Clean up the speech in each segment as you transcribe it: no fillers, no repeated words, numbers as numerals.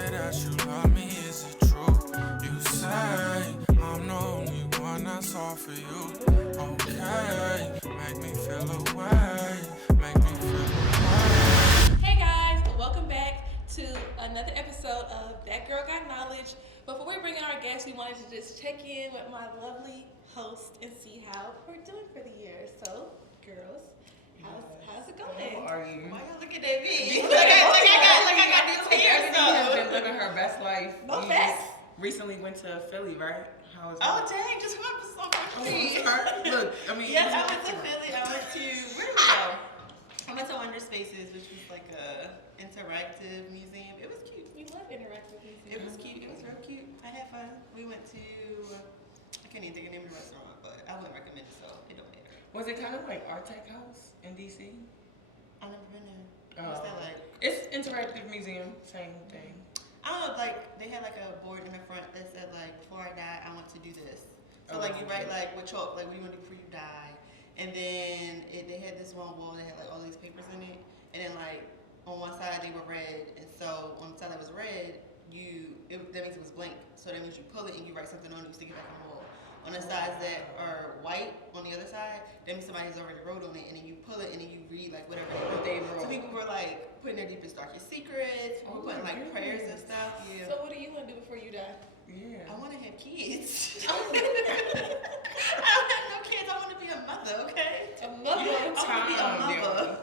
say that you love me, is it true? You say I'm the only one that's all for you. Okay, make me feel away, make me feel away. Hey guys, welcome back to another episode of That Girl Got Knowledge. Before we bring in our guests, we wanted to just check in with my lovely host and see how we're doing for the year. So, girls, how's it going? How are you? Why y'all looking at me? Like I got new tears. Everybody has been living her best life. No You facts. just recently went to Philly, right? How was Oh that? dang, just went for so Oh, I'm much. sorry. Look, I mean, Yes, it I was went to awesome. Philly. I went to where did we go? I went to Wonder Spaces, which was like a interactive museum. It was cute. We love interactive music. It was cute. It was real cute. I had fun. We went to I can't even think of the name of the restaurant, but I wouldn't recommend it, so it don't matter. Was it kind of like Art Tech House in DC? I've never been there. What's that like? It's interactive museum, same thing. I don't know, like they had like a board in the front that said like, before I die, I want to do this. So like you write like with chalk, like what do you want to do before you die? And then they had this one wall that had like all these papers in it, and then like on one side they were red, and so on the side that was red, that means it was blank. So that means you pull it and you write something on it, you stick it back on the wall. On the sides that are white on the other side, that means somebody's already wrote on it, and then you pull it and then you read like whatever they wrote. So people were like putting their deepest, darkest secrets, people putting like prayers and stuff. Yeah. So what do you want to do before you die? Yeah. I want to have kids. I don't have no kids. I want to be a mother, okay? A mother. I want to be a mother.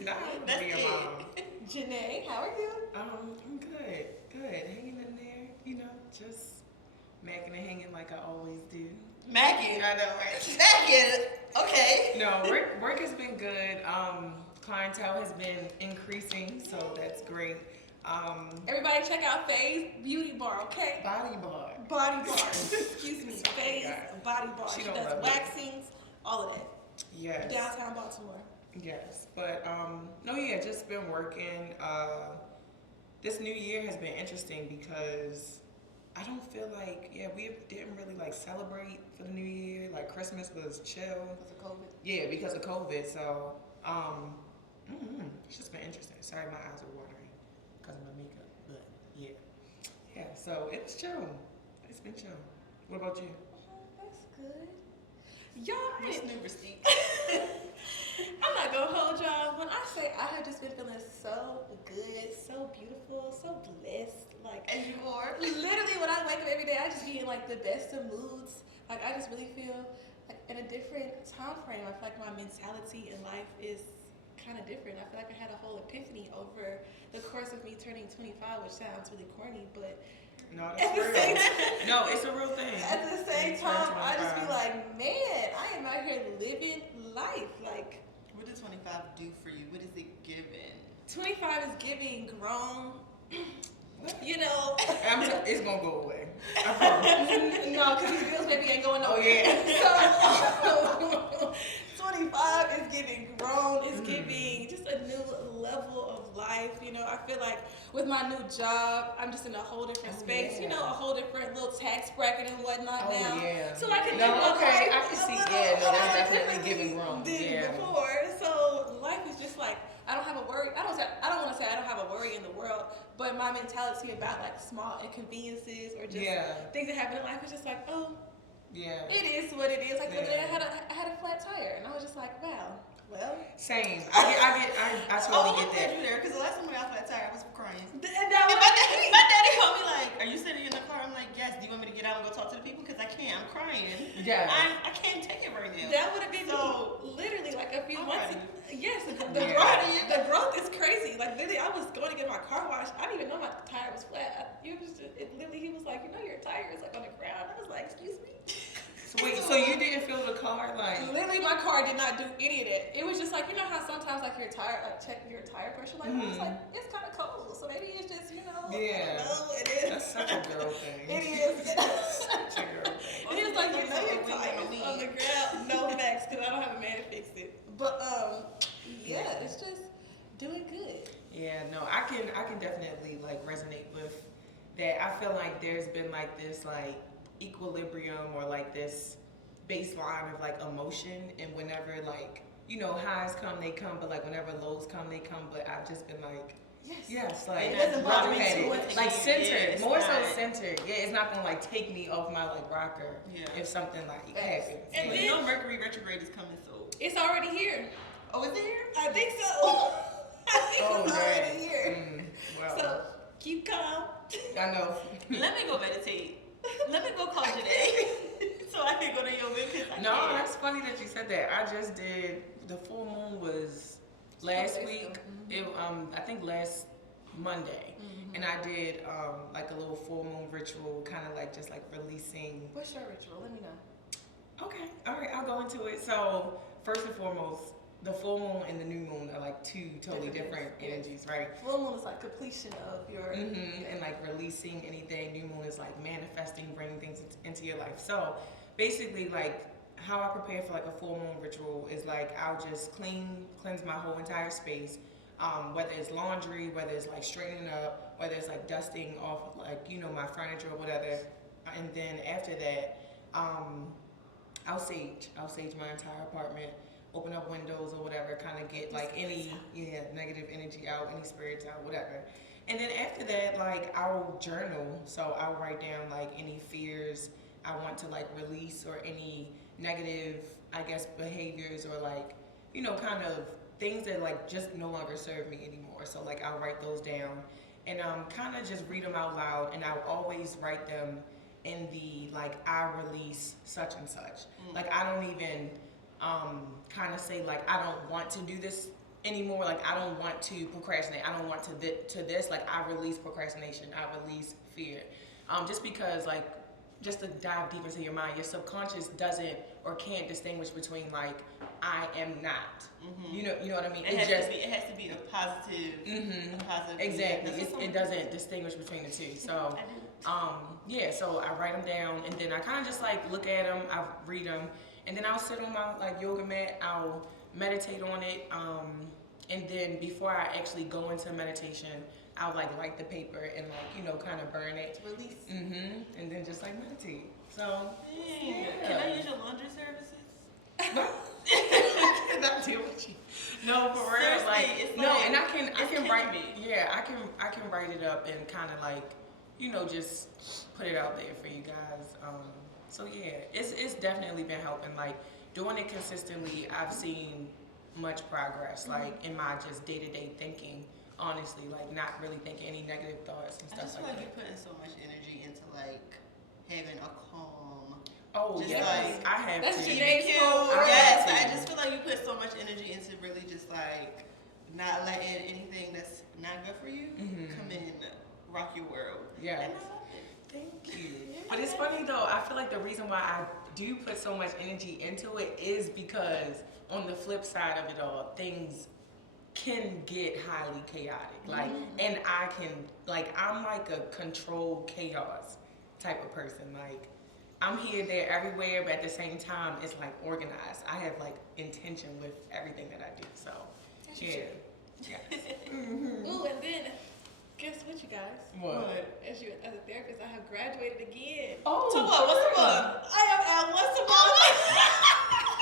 Nah, That's be a it. mom. Janae, how are you? I'm good. Hanging in there, just macking and hanging like I always do. Mackin'. I know, right? Mackin'. Okay. No, work has been good. Clientele has been increasing, so that's great. Everybody check out Faye's Beauty Bar, okay? Body bar. Body bar. Excuse me. Faye's Body Bar. She She don't does love it. waxings, all of that. Yes. Downtown Baltimore. Yes, but just been working. This new year has been interesting because I don't feel like we didn't really like celebrate for the new year. Like Christmas was chill. Because of COVID. Yeah, because of COVID. So it's just been interesting. Sorry, my eyes are watering because of my makeup, but yeah. So it's chill. It's been chill. What about you? That's good. Y'all, What's new receipt? I'm not gonna hold y'all. When I say I have just been feeling so good, so beautiful, so blessed. Like, And you are. literally when I wake up every day, I just be in like the best of moods. Like I just really feel like in a different time frame. I feel like my mentality in life is kind of different. I feel like I had a whole epiphany over the course of me turning 25, which sounds really corny, but No, at that's the real. same time, No, it's a real thing. at the same You turn time, I just be 25. like, man, I am out here living life. Like, What does 25 do for you? What is it giving? 25 is giving grown, you know. It's gonna go away. I promise. No, because these bills maybe ain't going Oh nowhere. yeah. So, 25 is giving grown, it's giving just a new level of life. I feel like with my new job, I'm just in a whole different space, yeah. a whole different little tax bracket and whatnot now. Yeah. So I can No, live my okay, life I can see. a little Yeah, no, that's more definitely differently giving grown. than Yeah. before. So life is just like, I don't have a worry. I don't want to say I don't have a worry in the world, but my mentality about like small inconveniences or just things that happen in life is just like, oh, Yeah. it is what it is. Like the other day, Yeah. I had a flat tire, and I was just like, wow, well. Same. I totally get I'm glad that. you there, because the last time we got flat tire, I was crying. And that And was my daddy called me like, are you sitting in the car? I'm like, yes. Do you want me to get out and go talk to the people? Because I can't. I'm crying. Yeah. I can't take it right now. that would have been So, me literally like a few I'm months. proud Yes, Yeah. the growth is crazy. Like literally, I was going to get my car washed. I didn't even know my tire was flat. Literally, he was like, your tire is like on the ground. I was like, excuse me. So wait, so you didn't feel the car like? Literally, my car did not do any of that. It was just like, how sometimes like your tire, like check your tire pressure. Like I was like, it's kind of cold, so maybe it's just Yeah. I don't know, it is. That's such a girl thing. It is. Such a girl thing. And he was like, your we tire don't is on the ground. No facts, because I don't have a man to fix it. But yeah, it's just doing good. Yeah, no, I can definitely like resonate with that. I feel like there's been like this like equilibrium or like this baseline of like emotion, and whenever like highs come they come, but like whenever lows come they come. But I've just been like yes, like It doesn't bother me level-headed. too much. like centered, Yeah, more so not- centered. Yeah, it's not gonna like take me off my like rocker if something like happens. And But then- you know Mercury retrograde is coming, so. It's already here. Oh, is it here? I think so. I think it's already dang. here. Wow. So keep calm. I know. Let me go meditate. Let me go call today. So I can go to yoga because I No, can't. that's funny that you said that. I just did, the full moon was last week. It, I think last Monday. And I did like a little full moon ritual, kind of like just like releasing. What's your ritual? Let me know. Okay, all right, I'll go into it. So first and foremost, the full moon and the new moon are like two totally different energies, right? Full moon is like completion of your. And like releasing anything. New moon is like manifesting, bringing things into your life. So basically, like how I prepare for like a full moon ritual is like I'll just cleanse my whole entire space. Whether it's laundry, whether it's like straightening up, whether it's like dusting off like, you know, my furniture or whatever. And then after that, I'll sage my entire apartment, open up windows or whatever, kind of get like any negative energy out, any spirits out, whatever. And then after that, like I'll journal. So I'll write down like any fears I want to like release or any negative, I guess, behaviors or like, you know, kind of things that like just no longer serve me anymore. So like I'll write those down and kind of just read them out loud, and I'll always write them in the like I release such and such. Like I don't even kind of say like I don't want to do this anymore. Like I don't want to procrastinate. I don't want to this. Like I release procrastination. I release fear. Just because like just to dive deep into your mind, your subconscious doesn't or can't distinguish between like I am not. You know what I mean? It has to be a positive. A positive. Exactly. It doesn't distinguish between the two. So so I write them down, and then I kind of just like look at them, I read them, and then I'll sit on my like yoga mat, I'll meditate on it, and then before I actually go into meditation, I'll like light the paper and like, you know, kind of burn it. Release. And then just like meditate. So Can I use your laundry services? I cannot deal with you. No, for real. Seriously, Like it's no, like, and I can it's write. me. Yeah, I can write it up and kind of like, you know, just put it out there for you guys. So yeah, it's definitely been helping. Like doing it consistently, I've seen much progress. Like in my just day-to-day thinking. Honestly, like not really thinking any negative thoughts and I stuff just feel like like that. you're putting so much energy into like having a calm. Oh just yes, like- I have That's to. Janae's Cute. whole Yes, word. I just feel like you put so much energy into really just like not letting anything that's not good for you come in, rock your world. Yes. And I love it. Thank you. But it's funny though, I feel like the reason why I do put so much energy into it is because on the flip side of it all, things can get highly chaotic. Like, and I can, like, I'm like a controlled chaos type of person. Like, I'm here, there, everywhere, but at the same time, it's like organized. I have like intention with everything that I do. So, yeah. Yes. Ooh, and then guess what, you guys? What? As a therapist, I have graduated again. Oh, So what? What's the girl. one? I am at once a month.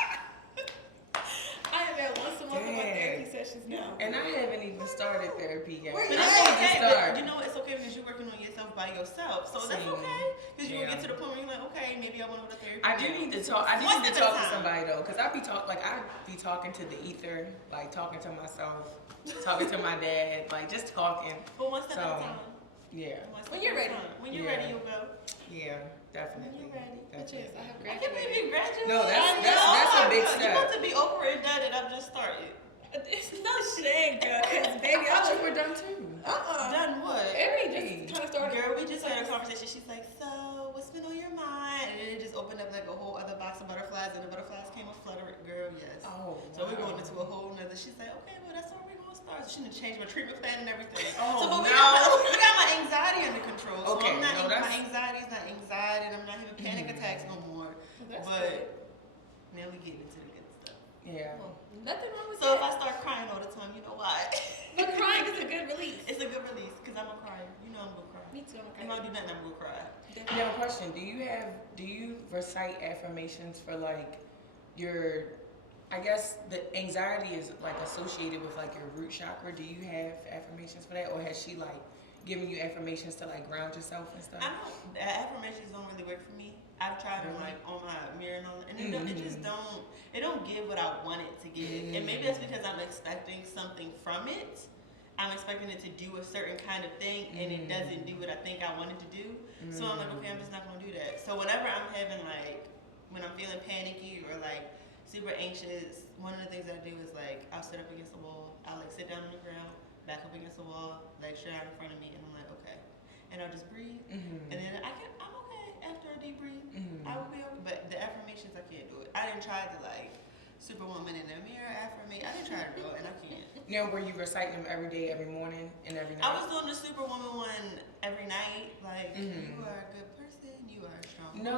I am at once a month for my Dang. therapy sessions now. And I haven't even started therapy yet. Where I you But need it's to okay. start. But you know, it's okay because you're working on yourself by yourself. So that's See. okay. Because you will Yeah. get to the point where you're like, okay, maybe I want to go to therapy. I do now. need to talk. I do One need to step at talk a to time. somebody though, cause I be talking to the ether, like talking to myself, talking to my dad, like just talking. But one step at a So, time. Yeah, One step When you're at a ready. time. When you're Yeah. ready, you'll go. yeah, definitely. When you're ready. But yes, I have I can't believe graduated. you graduated. No, that's- I that's- know. that's a Oh my big God. step. You're about to be over and done, and I've just started. It's no shame, girl. Cause baby, I thought you were done too. Done what? Everything just kind of started. Girl, we just had a conversation. She's like, so what's been on your mind? And it just opened up like a whole other box of butterflies, and the butterflies came with fluttering. Girl, yes. Oh, So we're wow. going into a whole nother. She's like, okay, well that's where we're gonna start. So she done changed my treatment plan and everything. Oh, so, but we no. got my anxiety under control. So Okay, I'm not, no, my that's- anxiety is not anxiety, and I'm not having panic attacks no more. That's But now we getting into the good stuff. Yeah. Well, nothing wrong with So if that. I start crying all the time, you know why? But crying is a good release. It's a good release because I'm a crier. You know I'm gonna cry. Me too. If I don't do nothing, I'm gonna cry. Now, question: do you recite affirmations for like your? I guess the anxiety is like associated with like your root chakra. Do you have affirmations for that, or has she like giving you affirmations to like ground yourself and stuff? The affirmations don't really work for me. I've tried them like on my mirror and all that, and it just don't give what I want it to give. And maybe that's because I'm expecting something from it. I'm expecting it to do a certain kind of thing, and it doesn't do what I think I want it to do. So I'm like, okay, I'm just not gonna do that. So whenever I'm having like, when I'm feeling panicky or like super anxious, one of the things I do is like, I'll sit up against the wall. I'll like sit down on the ground, back up against the wall, leg straight out in front of me, and I'm like, okay. And I'll just breathe, and then I'm okay after a deep breathe. I will be okay. But the affirmations, I can't do it. I didn't try to like Superwoman in the mirror affirmation. I didn't try to do it, and I can't. Now, were you reciting them every day, every morning, and every night? I was doing the Superwoman one every night. Like, you are a good person. You are a strong woman.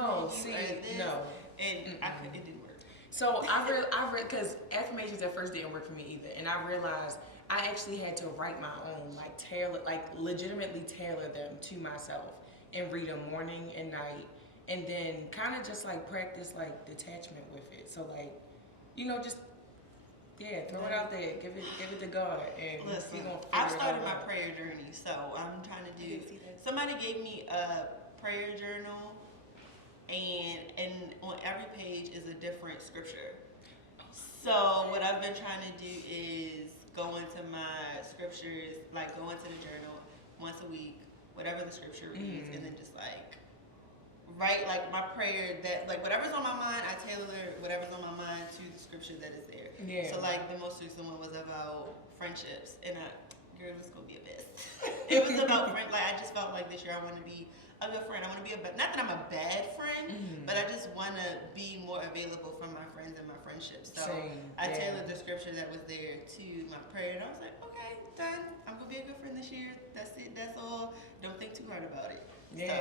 And it didn't work. So I read because affirmations at first didn't work for me either, and I realized I actually had to write my own, legitimately tailor them to myself, and read them morning and night, and then kind of just like practice like detachment with it. So like, just. Yeah, throw it out there. Give it to God, and listen. I've started my prayer journey, so I'm trying to do. Somebody gave me a prayer journal, and on every page is a different scripture. So what I've been trying to do is go into my scriptures, like go into the journal once a week, whatever the scripture reads, and then just like write like my prayer that like whatever's on my mind, I tailor whatever's on my mind to the scripture that is there. Yeah. So like the most recent one was about friendships, and girl, it was gonna be a mess. It was about friend. Like I just felt like this year I want to be a good friend. I want to be not that I'm a bad friend, but I just want to be more available for my friends and my friendships. So I tailored the scripture that was there to my prayer, and I was like, okay, done. I'm gonna be a good friend this year. That's it. That's all. Don't think too hard about it. Yeah. So,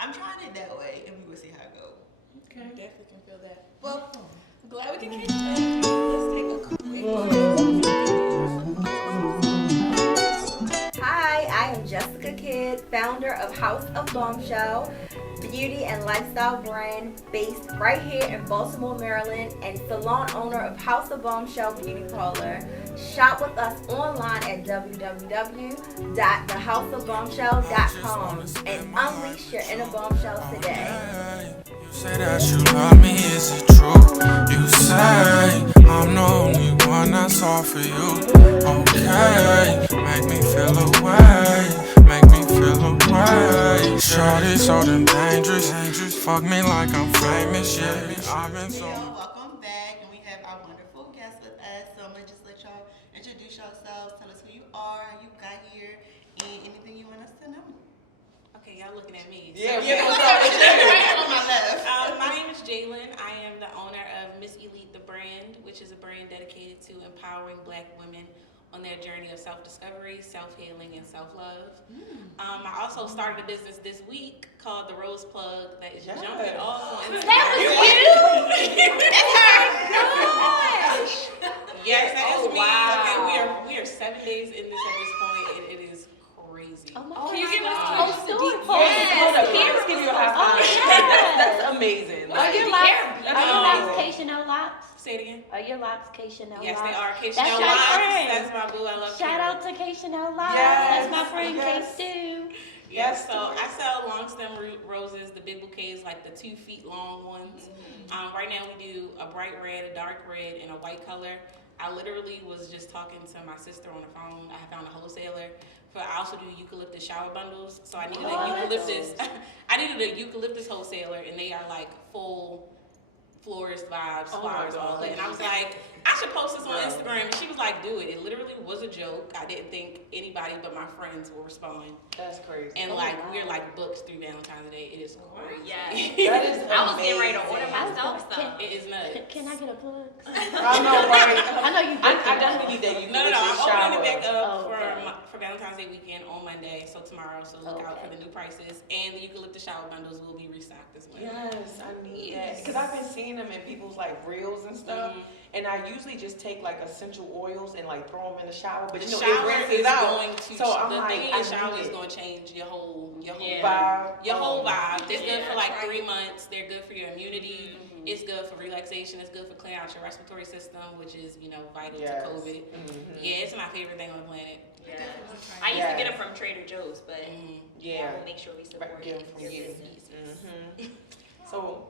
I'm trying it that way, and we will see how it goes. Okay. Definitely can feel that. Well, I'm glad we can catch up. Let's take a quick Hi, I am Jessica Kidd, founder of House of Bombshell, beauty and lifestyle brand based right here in Baltimore, Maryland, and salon owner of House of Bombshell Beauty Parlor. Shop with us online at www.thehouseofbombshell.com and unleash your inner bombshells today. You say that you love me, is it true? You say I'm the only one that's all for you. Okay, make me feel away, make me feel away. Shawty so damn dangerous, fuck me like I'm famous, yeah. I've been so. Welcome back, and we have our wonderful guest with us. So I'm gonna just let y'all introduce yourselves, tell us who you are, how you got here, and anything you want us to know. Okay, y'all looking at me. Yeah, right on my left. My name is Jalen. I am the owner of Miss Elite, the brand, which is a brand dedicated to empowering Black women on their journey of self-discovery, self-healing, and self-love. I also started a business this week called The Rose Plug that is jumping off on Instagram. That was you? Yes, that is me. Wow. Okay, we are 7 days in this at this point, and it is crazy. Oh my Can you give us post the the details? Hold up, let's give you a high five. That's amazing. Are your locks K-Chanel locks? Say it again. Are your locks K-Chanel Yes, locks? they are. That's K-Chanel my locks. friend. That's my boo. I love Shout Kira. out to K-Chanel locks. Yes. That's my friend Yes. K-Stu. Yes, so I sell long stem roses, the big bouquets, like the 2 feet long ones. Right now we do a bright red, a dark red, and a white color. I literally was just talking to my sister on the phone. I found a wholesaler. I also do eucalyptus shower bundles. So I needed a eucalyptus. I needed a eucalyptus wholesaler, and they are like full florist vibes, flowers, all that. And I was like, I should post this on Instagram. And she was like, do it. It literally was a joke. I didn't think anybody but my friends will respond. That's crazy. And we're like booked through Valentine's Day. It is crazy. Yeah. That is I was getting ready to order myself Can- some. It is nuts. Can I get a plug? I know, right? I know you I definitely need that. You No, I'm opening it back up okay. for Valentine's Day weekend on Monday, so tomorrow. So look out for the new prices, and the eucalyptus shower bundles will be restocked this month. Yes, I need that because I've been seeing them in people's like reels and stuff, and I usually just take like essential oils and like throw them in the shower, but The you know shower it rinses is out. going to. So I'm the like, thing in I the shower need is it. going to change your whole Vibe. Your whole vibe. It's good Yeah, for like right. 3 months. They're good for your immunity. It's good for relaxation. It's good for clearing out your respiratory system, which is, vital Yes. to COVID. Yeah, it's my favorite thing on the planet. Yeah. Definitely wanna try I it. used to get them from Trader Joe's, but Yeah. we'll make sure we support Get 'em from your you. business. So,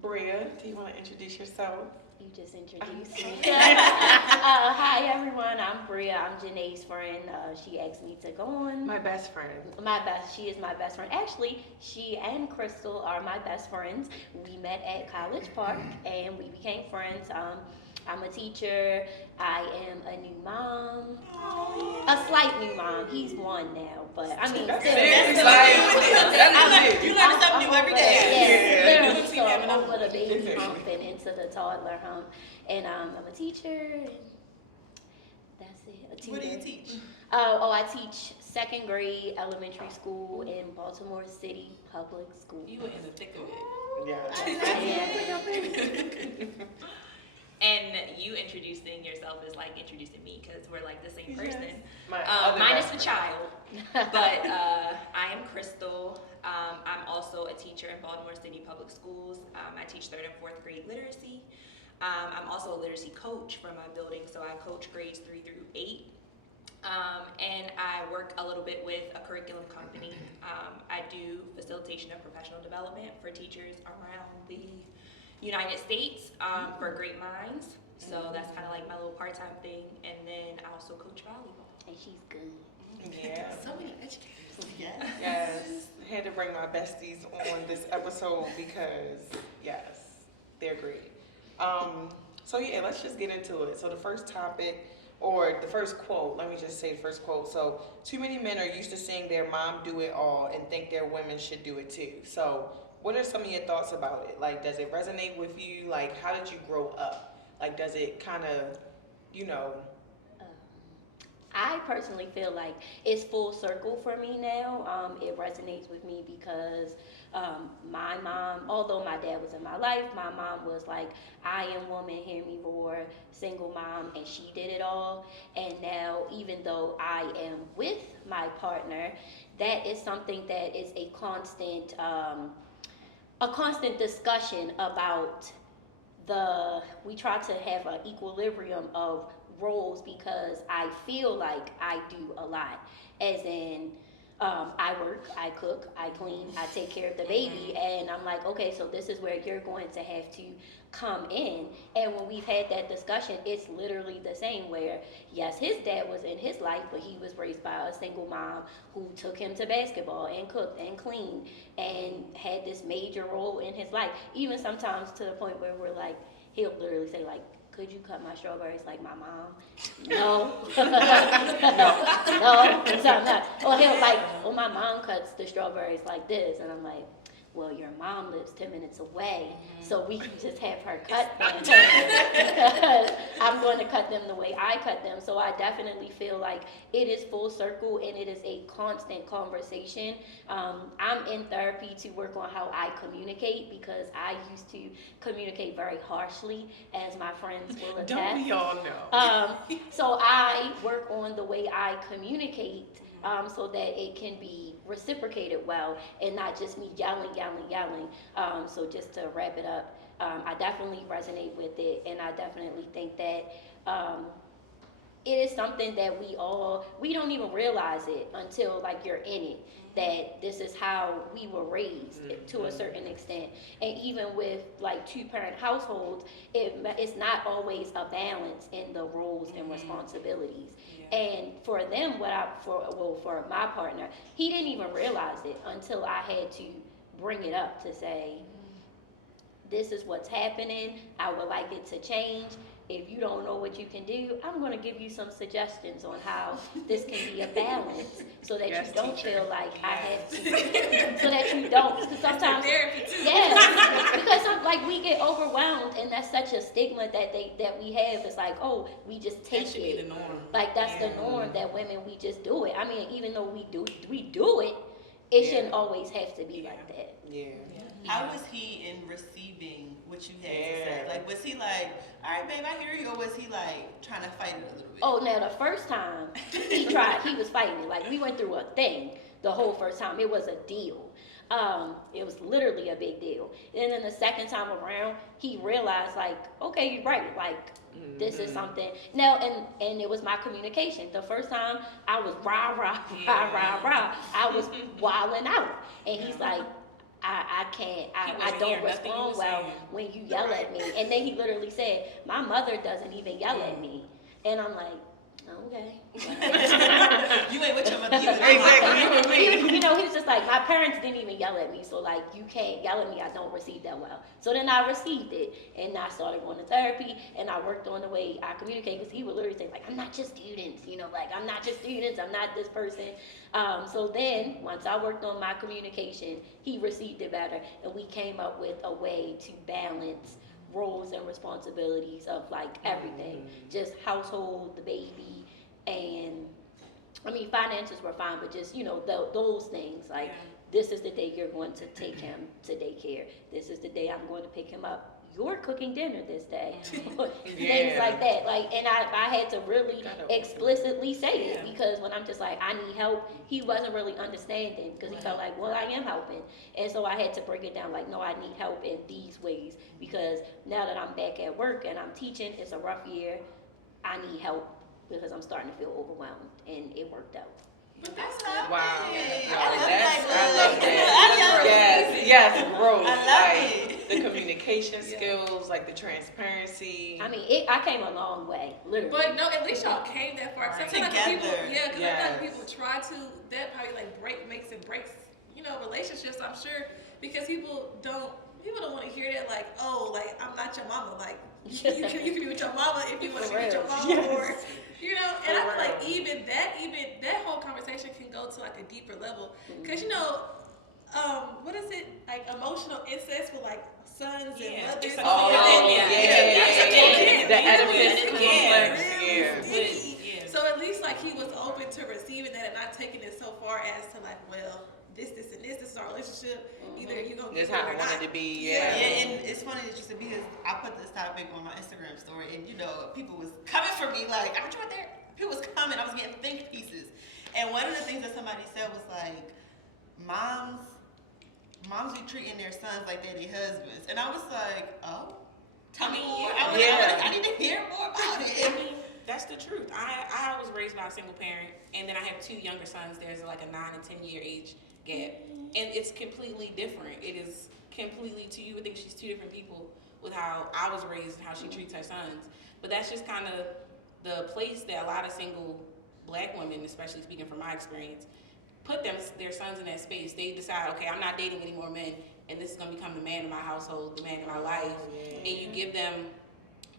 Bria, do you want to introduce yourself? You just introduced me. Hi everyone, I'm Bria. I'm Janae's friend. She asked me to go on. My best friend. She is my best friend. Actually, she and Crystal are my best friends. We met at College Park and we became friends. I'm a teacher. I am a new mom. A slight new mom. He's one now, but I mean, That's still. it. You learn something new every day. Yeah, literally. Yeah. So I'm over the baby hump and into the toddler hump. And I'm a teacher. And that's it. A tutor. What do you teach? I teach second grade elementary school in Baltimore City Public School. You were in the thick of it. Yeah. And you introducing yourself is like introducing me because we're like the same person. My other Minus best the friend. child. But I am Crystal. I'm also a teacher in Baltimore City Public Schools. I teach 3rd and 4th grade literacy. I'm also a literacy coach for my building, so I coach grades 3 through 8. And I work a little bit with a curriculum company. I do facilitation of professional development for teachers around the United States for Great Minds. So that's kind of like my little part-time thing. And then I also coach volleyball. And she's good. Yeah. So many educators. Yes. I had to bring my besties on this episode because, yes, they're great. So yeah, let's just get into it. So the first topic, or the first quote, let me just say the first quote. So, too many men are used to seeing their mom do it all and think their women should do it too. So, what are some of your thoughts about it? Like, does it resonate with you? Like, how did you grow up? Like, does it kind of, I personally feel like it's full circle for me now. It resonates with me because my mom, although my dad was in my life, my mom was like, I am woman, hear me roar, single mom, and she did it all. And now, even though I am with my partner, that is something that is a constant discussion about we try to have an equilibrium of roles because I feel like I do a lot, as in I work, I cook, I clean, I take care of the baby, and I'm like, okay, so this is where you're going to have to come in. And when we've had that discussion, it's literally the same, where yes, his dad was in his life, but he was raised by a single mom who took him to basketball and cooked and cleaned and had this major role in his life, even sometimes to the point where we're like, he'll literally say like, could you cut my strawberries like my mom? No. No. So I'm not. Or he'll like, well, my mom cuts the strawberries like this. And I'm like, well, your mom lives 10 minutes away, so we can just have her cut them because I'm going to cut them the way I cut them. So I definitely feel like it is full circle and it is a constant conversation. I'm in therapy to work on how I communicate because I used to communicate very harshly, as my friends will attest. don't we all know? So I work on the way I communicate so that it can be reciprocated well and not just me yelling. So just to wrap it up, I definitely resonate with it, and I definitely think that it is something that we don't even realize it until like you're in it, that this is how we were raised to a certain extent. And even with like 2-parent households, it's not always a balance in the roles and responsibilities. And for them, for my partner, he didn't even realize it until I had to bring it up to say, this is what's happening. I would like it to change. If you don't know what you can do, I'm going to give you some suggestions on how this can be a balance so that you don't feel like I have to, so that you don't, because sometimes, because like we get overwhelmed, and that's such a stigma that we have. It's like, oh, we just take That should it. be the norm. Like that's the norm, that women, we just do it. I mean, even though we do it, It shouldn't always have to be like that. Yeah. How was he in receiving what you had to say? Like, was he like, all right, babe, I hear you, or was he like trying to fight it a little bit? Oh, now the first time he was fighting it. Like we went through a thing the whole first time. It was a deal. It was literally a big deal. And then the second time around, he realized like, okay, you're right. Like this is something. Now, and it was my communication. The first time I was rah, rah, rah, rah, rah. I was wilding out. And he's like, I can't, I don't respond well when you yell at me. And then he literally said, my mother doesn't even yell at me. And I'm like, okay. You ain't with your mother either. Exactly, you and me. You know, he's just like, my parents didn't even yell at me, so like, you can't yell at me, I don't receive that well. So then I received it, and I started going to therapy, and I worked on the way I communicate, because he would literally say, like, I'm not your students, you know, like, I'm not your students, I'm not this person. So then, once I worked on my communication, he received it better, and we came up with a way to balance roles and responsibilities of like everything, just household, the baby, and I mean finances were fine, but just those things like this is the day you're going to take him to daycare. This is the day I'm going to pick him up. You're cooking dinner this day. Things like that. Like, and I had to really explicitly say it because when I'm just like, I need help, he wasn't really understanding because he felt like, well, I am helping. And so I had to break it down like, no, I need help in these ways because now that I'm back at work and I'm teaching, it's a rough year. I need help because I'm starting to feel overwhelmed, and it worked out. But that's not Wow. it. No, I love that. Yes, growth. I love it. The communication skills, like the transparency. I mean, I came a long way, literally. But no, at least y'all came that far. Sometimes people, Together. because sometimes people try to. That probably like breaks relationships. I'm sure because people don't want to hear that like, oh, like I'm not your mama. Like you can be with your mama if you want to be with your mama, or And I feel like even that whole conversation can go to like a deeper level because what is it like emotional incest with like sons and mothers? The Oedipus complex. So at least like he was open to receiving that and not taking it so far as to like, well, this is our relationship. Either you're gonna This get it how or I want not. it to be. And it's funny that you said because I put this topic on my Instagram story, and people was coming for me like, aren't you out there? People was coming. I was getting think pieces, and one of the things that somebody said was like, moms be treating their sons like they're their husbands, and I was like, oh, tell me more. I need to hear more about it. I mean, that's the truth. I was raised by a single parent, and then I have 2 younger sons. There's like a 9 and 10 year age gap, and it's completely different. It is completely you would think she's 2 different people with how I was raised and how she treats her sons. But that's just kind of the place that a lot of single black women, especially speaking from my experience, put their sons in that space. They decide, okay, I'm not dating any more men, and this is gonna become the man of my household, the man of my life, and you give them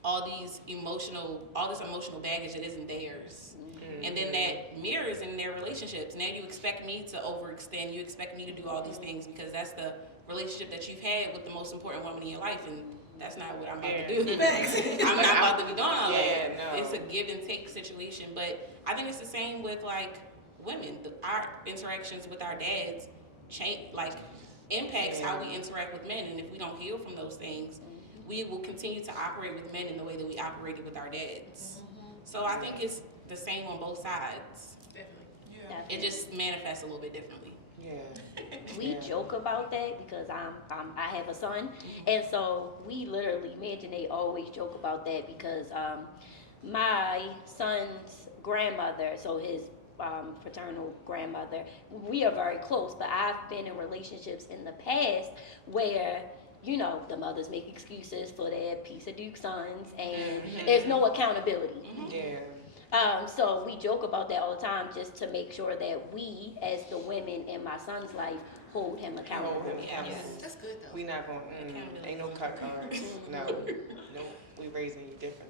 all this emotional baggage that isn't theirs. And then that mirrors in their relationships. Now you expect me to overextend, you expect me to do all these things because that's the relationship that you've had with the most important woman in your life, and that's not what I'm about to do. I'm not about to be doing all that. No. It's a give and take situation, but I think it's the same with like women. Our interactions with our dads impacts how we interact with men, and if we don't heal from those things, we will continue to operate with men in the way that we operated with our dads. So I think it's the same on both sides. Definitely. Yeah. It just manifests a little bit differently. We joke about that because I have a son, and so we literally, me and Janae always joke about that because my son's grandmother, so his paternal grandmother, we are very close, but I've been in relationships in the past where the mothers make excuses for their piece of Duke sons, and there's no accountability. So we joke about that all the time just to make sure that we, as the women in my son's life, hold him accountable. That's good though. We not going, ain't no cut cards. No, we raising you differently.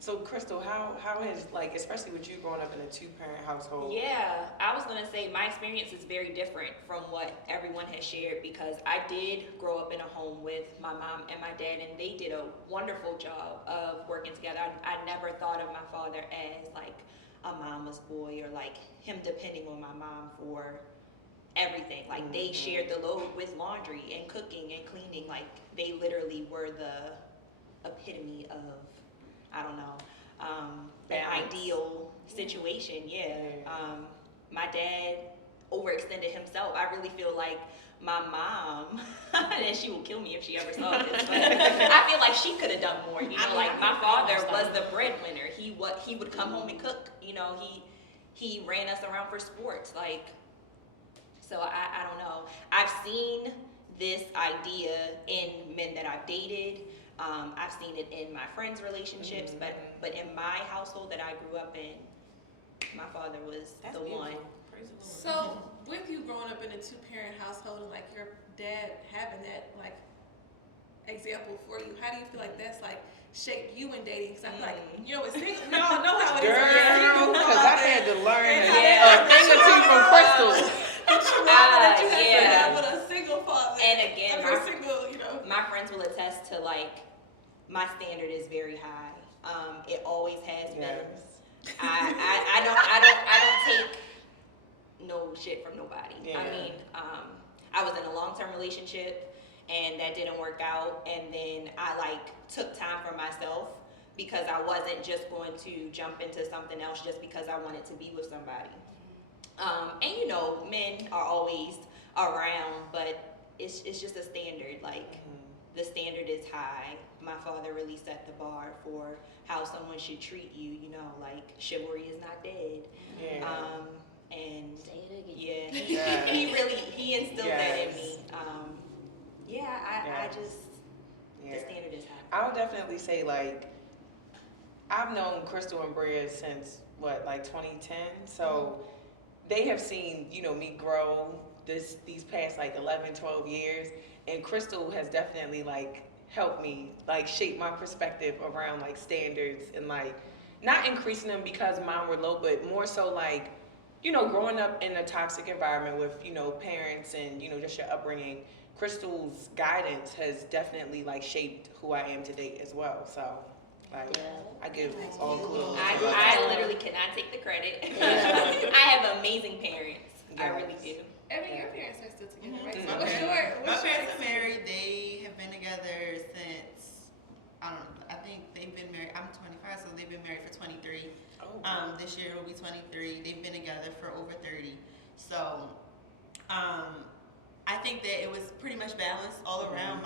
So Crystal, how is, like, especially with you growing up in a 2-parent household? Yeah, I was gonna say my experience is very different from what everyone has shared because I did grow up in a home with my mom and my dad, and they did a wonderful job of working together. I never thought of my father as like a mama's boy or like him depending on my mom for everything. Like they shared the load with laundry and cooking and cleaning. Like they literally were the epitome of, I don't know, an ideal situation. Yeah. My dad overextended himself. I really feel like my mom, and she will kill me if she ever saw this, but I feel like she could have done more. You know, like my father was the breadwinner. He would come home and cook. You know, he ran us around for sports. Like, so I don't know. I've seen this idea in men that I've dated. I've seen it in my friends' relationships, but in my household that I grew up in, my father was the one. Praise the Lord. So, with you growing up in a two-parent household and like your dad having that like example for you, how do you feel like that's like shaped you in dating? Because I feel like, you know, it's single, we all know how it is. Girl, because I had to learn a Yeah. thing or two from Crystal. The trauma that you have to Yeah. have with a single father. And again, or a single, you know. my friends will attest to like my standard is very high. It always has been. I don't take no shit from nobody. Yeah. I mean, I was in a long-term relationship and that didn't work out, and then I like took time for myself because I wasn't just going to jump into something else just because I wanted to be with somebody. And you know, men are always around, but it's just a standard. Like the standard is high. My father really set the bar for how someone should treat you. You know, like chivalry is not dead. Yeah. And Say it again. yeah, he instilled that in me. I just the standard is high. I would definitely say like I've known Crystal and Bria since like 2010. So they have seen, you know, me grow these past like 11, 12 years, and Crystal has definitely like helped me like shape my perspective around like standards and like not increasing them because mine were low, but more so like, you know, growing up in a toxic environment with, you know, parents and, you know, just your upbringing. Crystal's guidance has definitely like shaped who I am today as well. So like I give all kudos. I literally cannot take the credit. I have amazing parents. I really do. Every your parents are still together, right? Mhm. So My parents are married. They have been together since, I don't know, I think they've been married, I'm 25, so they've been married for 23. This year will be 23. They've been together for over 30. So, I think that it was pretty much balanced all around.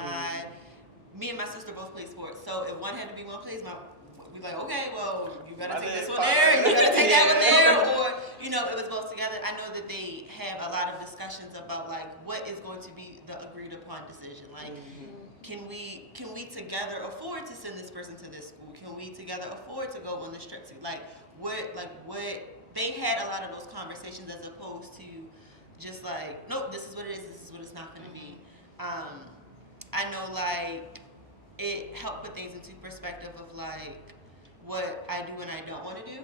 Me and my sister both play sports. So if one had to be one place, we're like, okay, well, you gotta take this one there, you gotta take that one there, or, you know, it was both together. I know that they have a lot of discussions about like what is going to be the agreed upon decision. Like, can we together afford to send this person to this school? Can we together afford to go on this trip to what they had a lot of those conversations as opposed to just like, nope, this is what it is, this is what it's not gonna be. I know like it helped put things into perspective of like what I do and I don't want to do.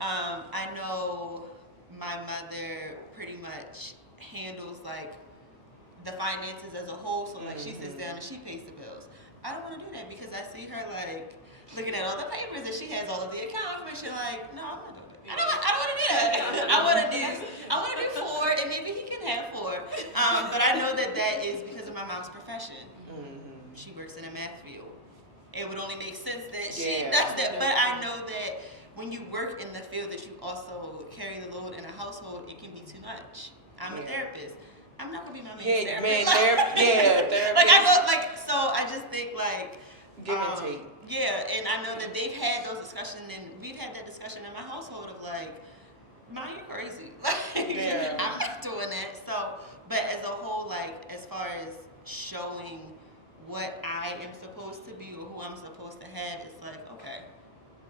I know my mother pretty much handles like the finances as a whole, so like she sits down and she pays the bills. I don't want to do that because I see her like looking at all the papers and she has all of the account information. Like, no, I'm not doing it. I don't want to do that. I want to do 4, and maybe he can have 4. But I know that is because of my mom's profession. She works in a math field. It would only make sense that she does that. But I know that when you work in the field that you also carry the load in a household, it can be too much. I'm a therapist. I'm not gonna be my man's therapist. Therapist. Like I know, like so. I just think like give and take. Yeah, and I know that they've had those discussions, and we've had that discussion in my household of like, "Ma, you're crazy. Like, I'm not doing that." So, but as a whole, like as far as showing what I am supposed to be or who I'm supposed to have, it's like okay,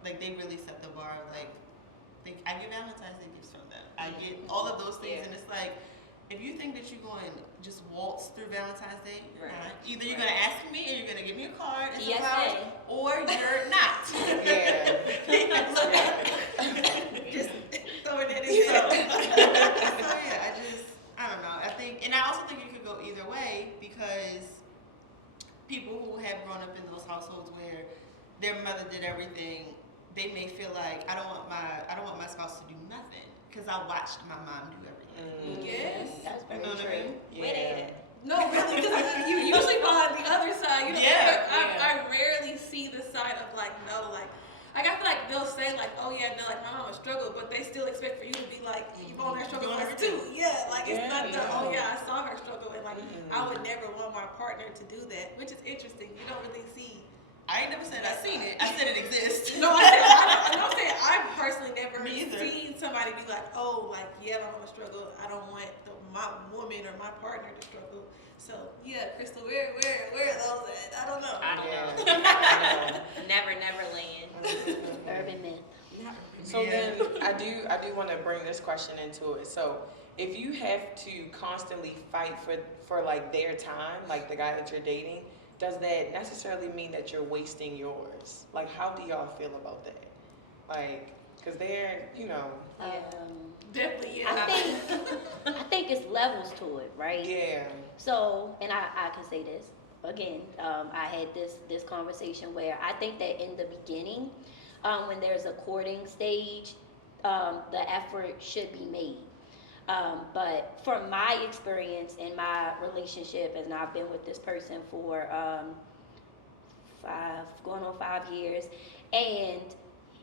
like they really set the bar. Like, I get Valentine's Day gifts from them. I get all of those things, and it's like. If you think that you're going to just waltz through Valentine's Day, you're not. Either you're going to ask me and you're going to give me a card and some flowers, or you're not. Just throwing that in there. I don't know. And I also think it could go either way because people who have grown up in those households where their mother did everything, they may feel like I don't want my spouse to do nothing because I watched my mom do everything. Yes. That's very You know what I true. mean? Where they at? No, really, because you usually fall on the other side. You know, Yeah, I rarely see the side of like, no, like I feel like they'll say like, oh yeah, no, like my mama struggled, but they still expect for you to be like, you go on that struggle Doing with her too. Yeah, like it's not the, oh Yeah. yeah, I saw her struggle, and like I would never want my partner to do that, which is interesting. You don't really see. I ain't never said I seen it. I said it exists. No, I'm saying I've personally never Me either. seen somebody be like, oh, like yeah, my mama struggled. I don't want my woman or my partner to struggle. So yeah, Crystal, where are those at? I don't know. I don't Yeah. know. Never land. Urban myth. So then I do want to bring this question into it. So if you have to constantly fight for like their time, like the guy that you're dating, does that necessarily mean that you're wasting yours? Like, how do y'all feel about that? Like, cause they're, you know, Definitely, yeah. I think it's levels to it, right? yeah, So, and I can say this again. I had this conversation where I think that in the beginning, when there's a courting stage, the effort should be made. But from my experience in my relationship, and I've been with this person for going on 5 years, and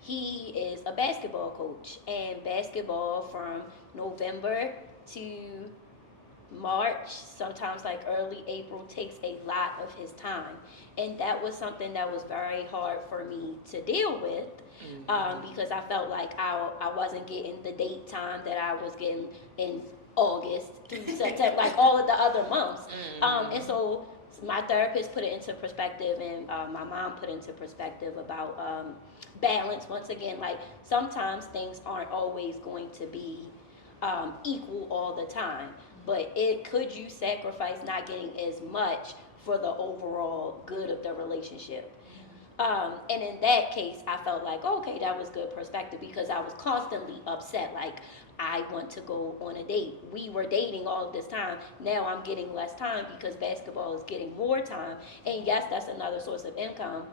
he is a basketball coach, and basketball from November to March, sometimes like early April, takes a lot of his time. And that was something that was very hard for me to deal with, because I felt like I wasn't getting the date time that I was getting in August through September, like all of the other months. And so my therapist put it into perspective, and my mom put it into perspective about balance. Once again, like sometimes things aren't always going to be equal all the time, but could you sacrifice not getting as much for the overall good of the relationship? And in that case, I felt like, okay, that was good perspective, because I was constantly upset. Like, I want to go on a date. We were dating all of this time. Now I'm getting less time because basketball is getting more time. And yes, that's another source of income.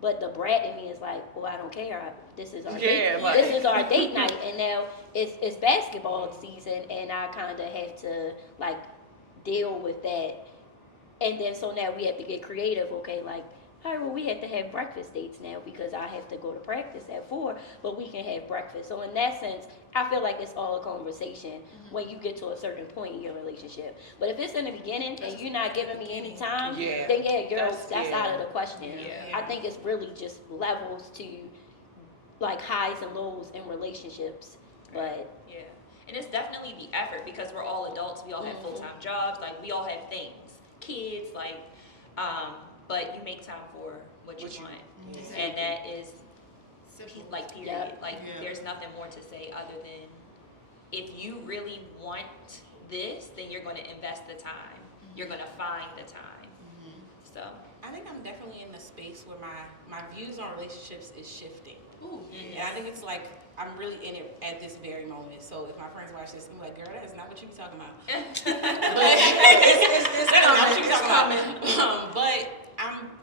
But the brat in me is like, well, I don't care. This is our date. like- This is our date night, and now it's basketball season, and I kind of have to like deal with that. And then so now we have to get creative. Okay, like, all right, well, we have to have breakfast dates now because I have to go to practice at 4, but we can have breakfast. So in that sense, I feel like it's all a conversation when you get to a certain point in your relationship. But if it's in the beginning and you're not giving me any time, Yeah. then yeah, girl, that's Yeah. out of the question. Yeah. I think it's really just levels to like highs and lows in relationships. But Yeah. And it's definitely the effort, because we're all adults. We all have full-time jobs. Like, we all have things, kids, like, but you make time for what you want. And that is like period. Yep. Like, Yeah. there's nothing more to say other than if you really want this, then you're going to invest the time. You're going to find the time. So I think I'm definitely in the space where my views on relationships is shifting. Mhm. And I think it's like I'm really in it at this very moment. So if my friends watch this, I'm like, girl, that is not what you be talking about. It's not what you be talking about. But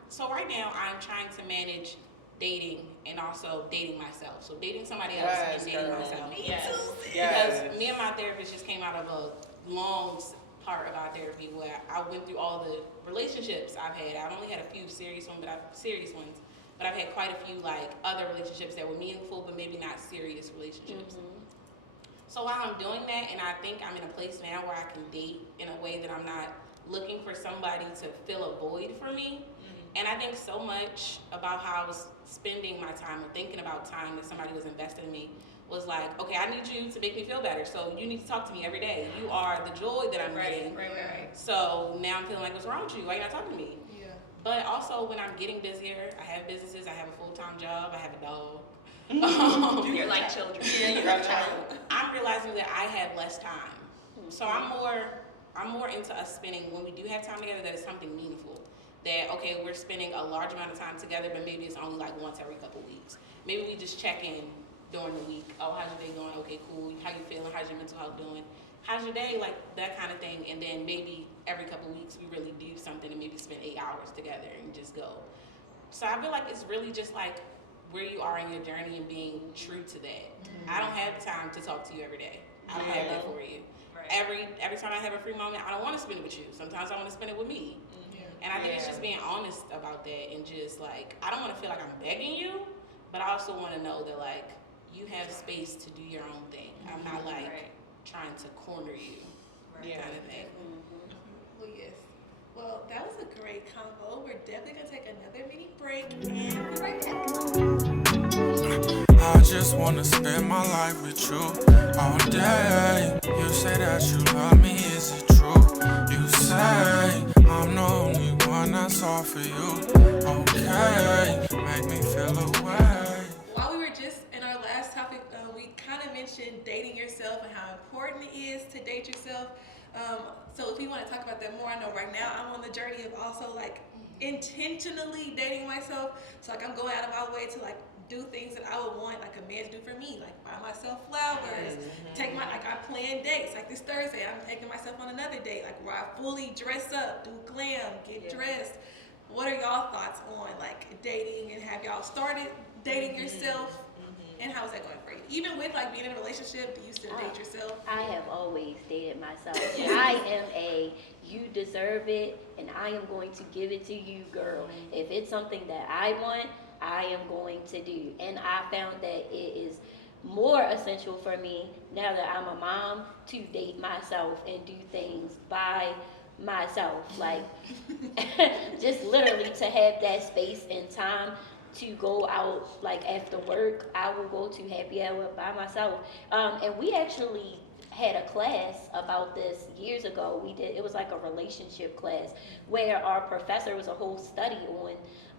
so right now I'm trying to manage dating and also dating myself. So dating somebody else Yes, and dating girl. myself. Yes. Yes. Because me and my therapist just came out of a long part of our therapy where I went through all the relationships I've had. I've only had a few serious ones, but I've had quite a few like other relationships that were meaningful but maybe not serious relationships. So while I'm doing that, and I think I'm in a place now where I can date in a way that I'm not looking for somebody to fill a void for me. And I think so much about how I was spending my time or thinking about time that somebody was investing in me was like, okay, I need you to make me feel better. So you need to talk to me every day. You are the joy that I'm getting. Right. So now I'm feeling like, what's wrong with you? Why are you not talking to me? Yeah. But also when I'm getting busier, I have businesses, I have a full-time job, I have a dog. You're like children. Yeah, you got child. I'm realizing that I have less time. So I'm more into us spending, when we do have time together, that it's something meaningful. That, okay, we're spending a large amount of time together, but maybe it's only like once every couple weeks. Maybe we just check in during the week. Oh, how's your day going? Okay, cool. How you feeling? How's your mental health doing? How's your day? Like that kind of thing. And then maybe every couple weeks we really do something and maybe spend 8 hours together and just go. So I feel like it's really just like where you are in your journey and being true to that. I don't have time to talk to you every day. I don't have that for you. Every time I have a free moment, I don't want to spend it with you. Sometimes I want to spend it with me. And I think it's just being honest about that, and just like, I don't want to feel like I'm begging you, but I also want to know that like you have space to do your own thing. I'm not like trying to corner you, kind of thing. Well, yes. Well, that was a great convo. We're definitely gonna take another mini break and be right back. I just wanna spend my life with you all day. You say that you love me, is it true? You say I'm the only one that's all for you. Okay, make me feel away. While we were just in our last topic, we kind of mentioned dating yourself and how important it is to date yourself. So if you want to talk about that more, I know right now I'm on the journey of also like intentionally dating myself. So like I'm going out of my way to like do things that I would want like a man to do for me, like buy myself flowers, take my, like I plan dates. Like this Thursday, I'm taking myself on another date, like where I fully dress up, do glam, get dressed. What are y'all thoughts on like dating, and have y'all started dating yourself? And how is that going for you? Even with like being in a relationship, do you still date yourself? I have always dated myself. I am you deserve it, and I am going to give it to you, girl. If it's something that I want, I am going to do. And I found that it is more essential for me now that I'm a mom to date myself and do things by myself. Like, just literally to have that space and time to go out, like after work, I will go to happy hour by myself. And we actually had a class about this years ago. It was like a relationship class where our professor was a whole study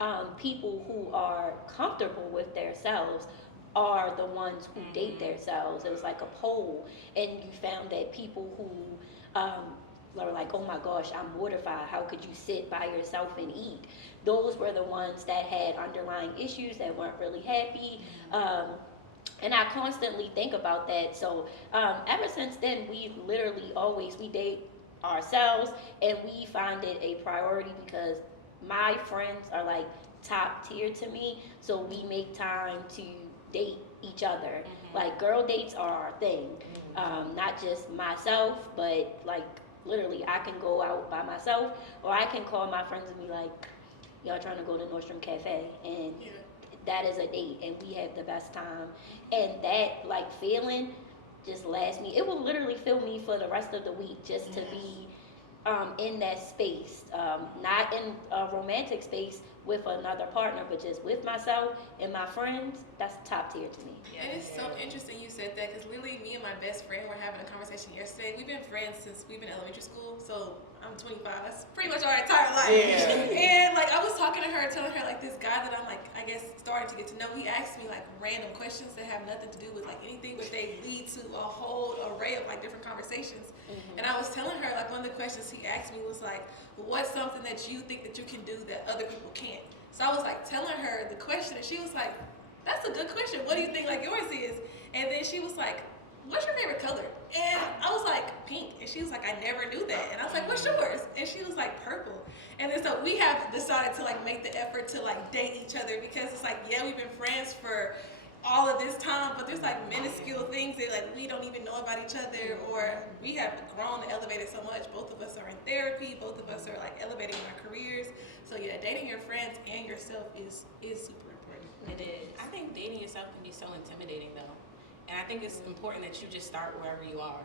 on people who are comfortable with themselves are the ones who date themselves. It was like a poll, and you found that people who were like, oh my gosh, I'm mortified, how could you sit by yourself and eat? Those were the ones that had underlying issues, that weren't really happy. And I constantly think about that. So ever since then, we literally we date ourselves, and we find it a priority because my friends are like top tier to me. So we make time to date each other. Like girl dates are our thing. Not just myself, but like literally I can go out by myself, or I can call my friends and be like, y'all trying to go to Nordstrom Cafe, and that is a date, and we have the best time. And that like feeling just lasts me. It will literally fill me for the rest of the week just to be in that space, not in a romantic space with another partner, but just with myself and my friends. That's top tier to me. And it's so interesting you said that, because literally me and my best friend were having a conversation yesterday. We've been friends since we've been in elementary school, so I'm 25. That's pretty much our entire life. And like I was talking to her, telling her like this guy that I'm like, I guess starting to get to know, he asked me like random questions that have nothing to do with like anything, but they lead to a whole array of like different conversations. And I was telling her like one of the questions he asked me was like, what's something that you think that you can do that other people can't? So I was like telling her the question, and she was like, that's a good question. What do you think like yours is? And then she was like, what's your favorite color? And I was like, pink. And she was like, I never knew that. And I was like, what's yours? And she was like, purple. And then so we have decided to like make the effort to like date each other, because it's like, yeah, we've been friends for all of this time, but there's like minuscule things that like we don't even know about each other, or we have grown and elevated so much. Both of us are in therapy. Both of us are like elevating our careers. So yeah, dating your friends and yourself is super important. It is. I think dating yourself can be so intimidating though. And I think it's important that you just start wherever you are.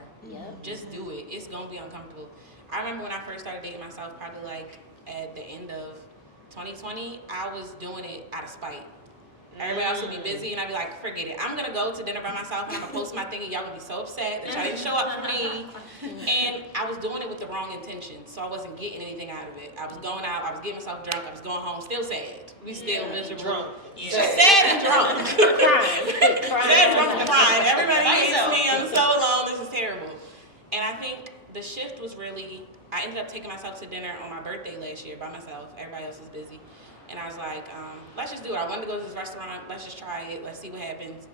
Just do it. It's gonna be uncomfortable. I remember when I first started dating myself, probably like at the end of 2020, I was doing it out of spite. Everybody else would be busy, and I'd be like, forget it. I'm gonna go to dinner by myself, and I'm gonna post my thing, and y'all gonna be so upset that y'all didn't show up for me. And I was doing it with the wrong intentions, so I wasn't getting anything out of it. I was going out, I was getting myself drunk, I was going home, still sad. We still miserable. Drunk. Just sad and drunk. Sad, drunk, and crying. Everybody hates me. I'm so alone. This is terrible. And I think the shift was really, I ended up taking myself to dinner on my birthday last year by myself. Everybody else was busy. And I was like, let's just do it. I wanted to go to this restaurant. Let's just try it. Let's see what happens.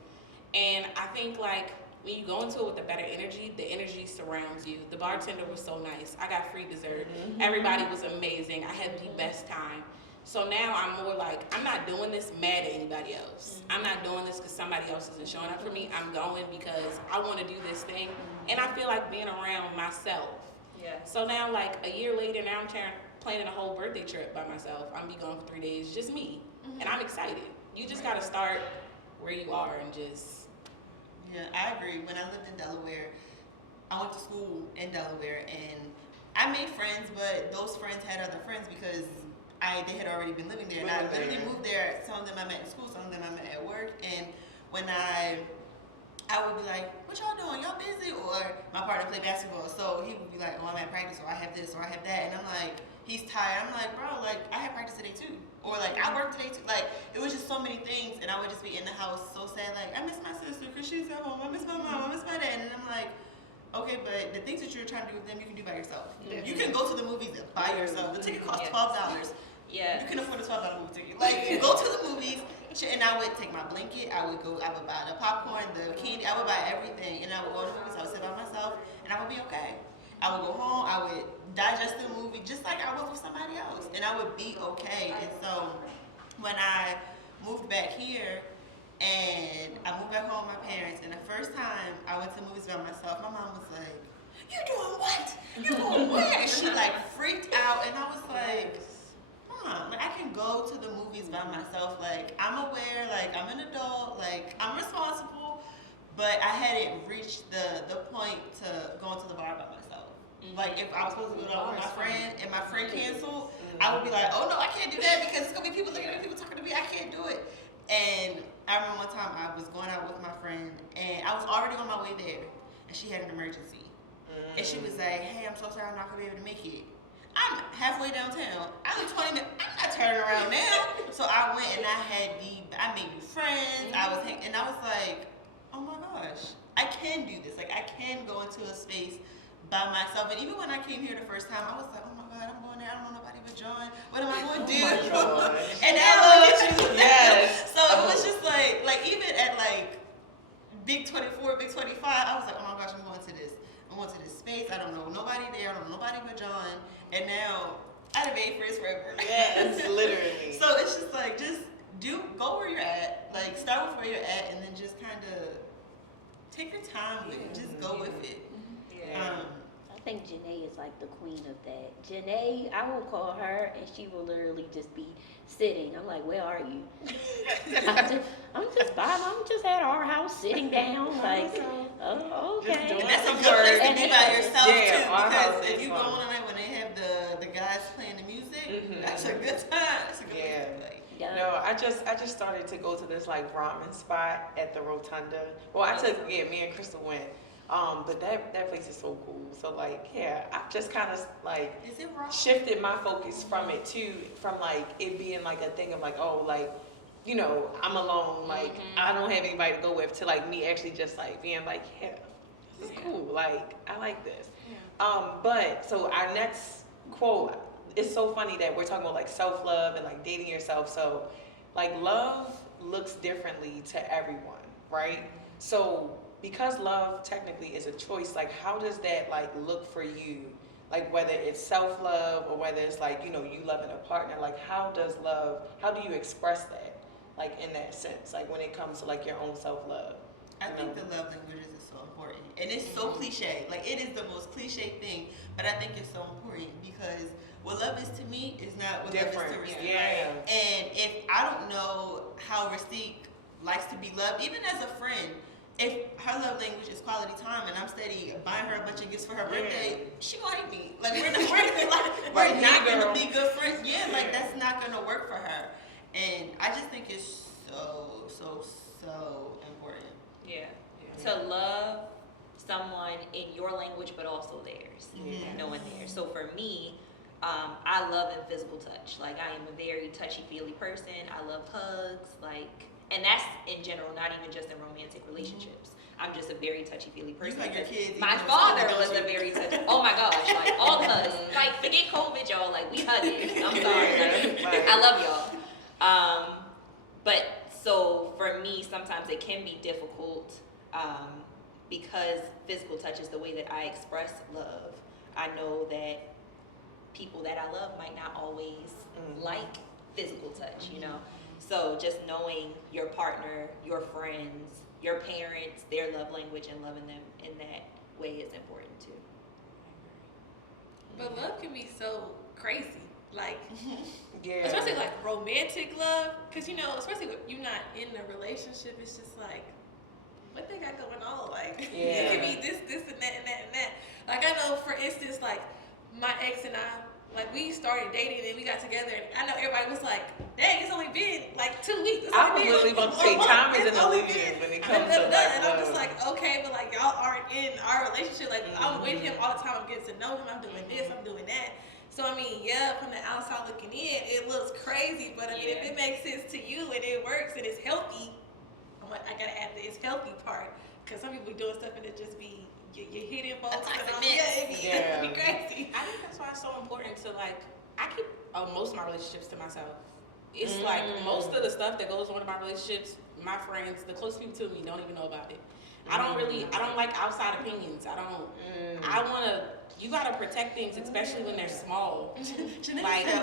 And I think like when you go into it with a better energy, the energy surrounds you. The bartender was so nice. I got free dessert. Everybody was amazing. I had the best time. So now I'm more like, I'm not doing this mad at anybody else. I'm not doing this because somebody else isn't showing up for me. I'm going because I want to do this thing. And I feel like being around myself. Yeah. So now, like, a year later, now I'm planning a whole birthday trip by myself. I'm going to be gone for 3 days, just me. And I'm excited. You just got to start where you are and just... Yeah, I agree. When I lived in Delaware, I went to school in Delaware, and I made friends, but those friends had other friends because they had already been living there. And I literally moved there. Some of them I met in school, some of them I met at work. And when I would be like, what y'all doing? Y'all busy? Or my partner played basketball. So he would be like, oh, I'm at practice, or I have this, or I have that. And I'm like, he's tired. I'm like, bro, like, I have practice today too. Or like, I work today too. Like, it was just so many things. And I would just be in the house so sad. Like, I miss my sister because she's at home. I miss my mom. I miss my dad. And I'm like, okay, but the things that you're trying to do with them, you can do by yourself. You can go to the movies by yourself. The ticket costs $12. Yeah. You can afford a $12 movie ticket. Like, you go to the movies, and I would take my blanket, I would buy the popcorn, the candy, I would buy everything, and I would go to the movies, I would sit by myself, and I would be okay. I would go home, I would digest the movie just like I would with somebody else, and I would be okay. And so, when I moved back here, and I moved back home with my parents, and the first time I went to movies by myself, my mom was like, you doing what? You going where? And she like freaked out, and I was like, like, I can go to the movies by myself. Like, I'm aware, like, I'm an adult, like, I'm responsible, but I hadn't reached the point to going to the bar by myself. Like, if I was supposed to go out with my friend and my friend canceled, I would be like, oh no, I can't do that because it's gonna be people looking at me, people talking to me, I can't do it. And I remember one time I was going out with my friend, and I was already on my way there, and she had an emergency. And she was like, hey, I'm so sorry, I'm not gonna be able to make it. I'm halfway downtown. I'm 20 minutes. I'm not turning around now. So I went and I made new friends. And I was like, oh my gosh, I can do this. Like, I can go into a space by myself. And even when I came here the first time, I was like, oh my God, I'm going there. I don't know nobody but John. What am I going to do? And now look at you. Yes. So it was just like even at like Big 24, Big 25, I was like, oh my gosh, I'm going to this. I went to this space. I don't know nobody there. I don't know nobody but John. And now I'd have made friends forever. Yes, literally. So it's just like, go where you're at. Like, start with where you're at, and then just kind of take your time with it. Just go with it. Yeah. I think Janae is like the queen of that. Janae, I will call her and she will literally just be sitting. I'm like, where are you? I'm just at our house sitting down. Like, oh, okay. And that's a good place to be by yourself too, because if you go fun. on a night when they have the guys playing the music, that's a good time. That's a good place to play. Yeah. No, I just started to go to this like ramen spot at the Rotunda. Well, me and Crystal went. But that place is so cool. So like, yeah, I just kind of like shifted my focus from it to like it being like a thing of like, oh, like, you know, I'm alone, like I don't have anybody to go with, to like me actually just like being like, yeah, this is cool. Like, I like this. But so our next quote, it's so funny that we're talking about like self-love and like dating yourself. So like love looks differently to everyone, right? So because love technically is a choice, like how does that like look for you? Like whether it's self-love or whether it's like, you know, you loving a partner, like how do you express that? Like in that sense, like when it comes to like your own self-love. I think the love languages is so important. And it's so cliche. Like, it is the most cliche thing, but I think it's so important because what love is to me is not what love is to Ristique. Yeah. And if I don't know how Ristique likes to be loved, even as a friend, if her love language is quality time and I'm steady buying her a bunch of gifts for her birthday, she won't hate me. Like, we're not gonna be good friends. Yeah, like that's not gonna work for her. And I just think it's so important. Yeah. To love someone in your language, but also theirs. Knowing theirs. So for me, I love in physical touch. Like, I am a very touchy-feely person. I love hugs. Like, and that's in general, not even just in romantic relationships. I'm just a very touchy-feely person. Like your kids, my father was a very touchy. Oh my gosh, like all the hugs. Like, forget COVID, y'all. Like, we hugging. I'm sorry. I love y'all. But so for me, sometimes it can be difficult because physical touch is the way that I express love. I know that people that I love might not always like physical touch, you know. So just knowing your partner, your friends, your parents, their love language, and loving them in that way is important too. But love can be so crazy. Like, Yeah. especially like romantic love. Because, you know, especially when you're not in a relationship, it's just like, what they got going on? Like, it can be this, and that, and that, and that. Like, I know, for instance, like, my ex and I, like, we started dating and we got together, and I know everybody was like, dang, it's only been like 2 weeks. I was literally about to say, time is an illusion when it comes to like, and I'm just like, okay, but like, y'all aren't in our relationship. Like, I'm with him all the time. I'm getting to know him. I'm doing this. I'm doing that. So, I mean, yeah, from the outside looking in, it looks crazy. But, I mean, if it makes sense to you and it works and it's healthy, I got to add the it's healthy part. Because some people doing stuff and it just be, you're hitting folks. It'd be crazy. I think that's why it's so important to, like, I keep most of my relationships to myself. It's like most of the stuff that goes on in my relationships, my friends, the close people to me don't even know about it. I don't like outside opinions. I want to, you got to protect things, especially when they're small. Like, I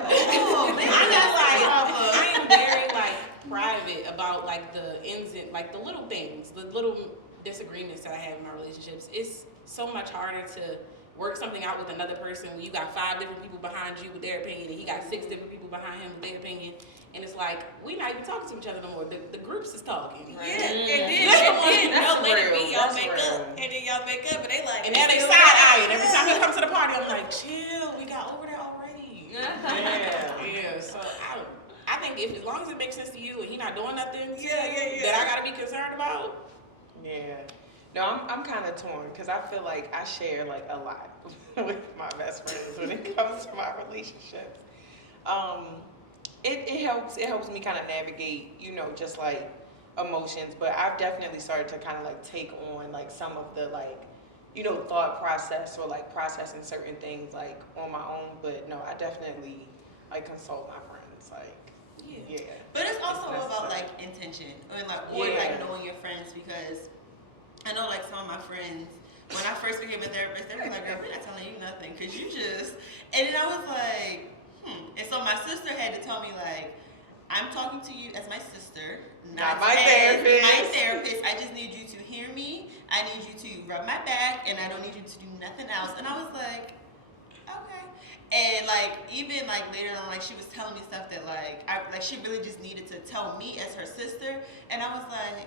am very, like, private about, like, the ins and, like, the little things, the little disagreements that I have in my relationships. It's so much harder to work something out with another person when you got 5 different people behind you with their opinion, and he got 6 different people behind him with their opinion. And it's like, we not even talking to each other no more. The groups is talking. Right? Yeah, and then y'all let it be, y'all make up, and then y'all make up, and they like, and now they side-eyeing. Every time we come to the party, I'm like, chill, we got over there already. Yeah, so I think as long as it makes sense to you and he not doing nothing that I gotta be concerned about. Yeah. No, I'm kind of torn because I feel like I share like a lot with my best friends when it comes to my relationships. It helps me kind of navigate, you know, just like emotions, but I've definitely started to kind of like take on like some of the like, you know, thought process or like processing certain things like on my own. But no, I definitely like consult my friends, like. Yeah. But it's also about like intention or like knowing your friends, because I know like some of my friends, when I first became a therapist, they were like, girl, we're not telling you nothing because you just, and then I was like, And so my sister had to tell me like, I'm talking to you as my sister, not my therapist. therapist. My therapist. I just need you to hear me. I need you to rub my back, and I don't need you to do nothing else. And I was like, okay. And like even like later on, like she was telling me stuff that like she really just needed to tell me as her sister, and I was like,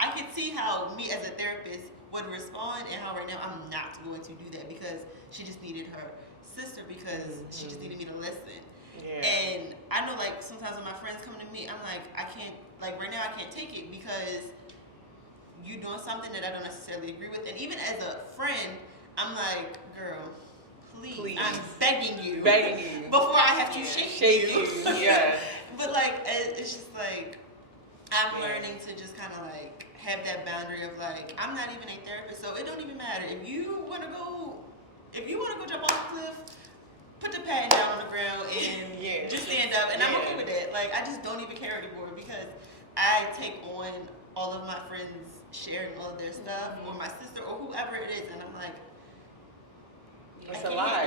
I could see how me as a therapist would respond, and how right now I'm not going to do that because she just needed her sister because she just needed me to listen. Yeah. And I know like sometimes when my friends come to me, I'm like, I can't, like right now I can't take it because you doing something that I don't necessarily agree with. And even as a friend, I'm like, girl, please. I'm begging you before I have to shake you. Yeah. But like it's just like I'm learning to just kind of like have that boundary of like, I'm not even a therapist, so it don't even matter if you want to go jump off the cliff, put the padding down on the ground and just stand up, and I'm okay with that. Like I just don't even care anymore because I take on all of my friends sharing all of their stuff, or my sister or whoever it is, and I'm like, it's a lot.